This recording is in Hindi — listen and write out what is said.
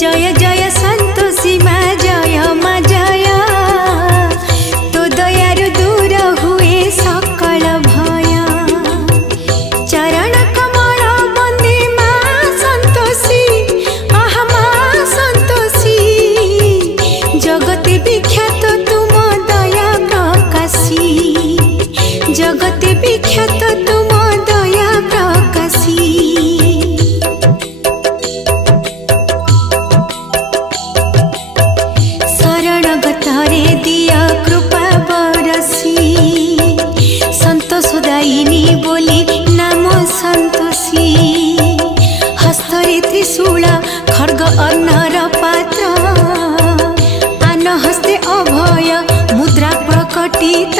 जय जय संतोषी माँ जय माँ जय तो दयारु दूर हुए सकल भय चरण कमल बंदे माँ संतोषी आह माँ संतोषी जगते विख्यात तुम दया प्रकाशी जगते विख्यात तुम दया प्रकाशी शरणगतरे दिया कृपा बरसी संतोषदायिनी बोली नाम संतोषी हस्तरे त्रिशूल खड्ग अन्नर पात्र आन हस्ते अभय मुद्रा प्रकटित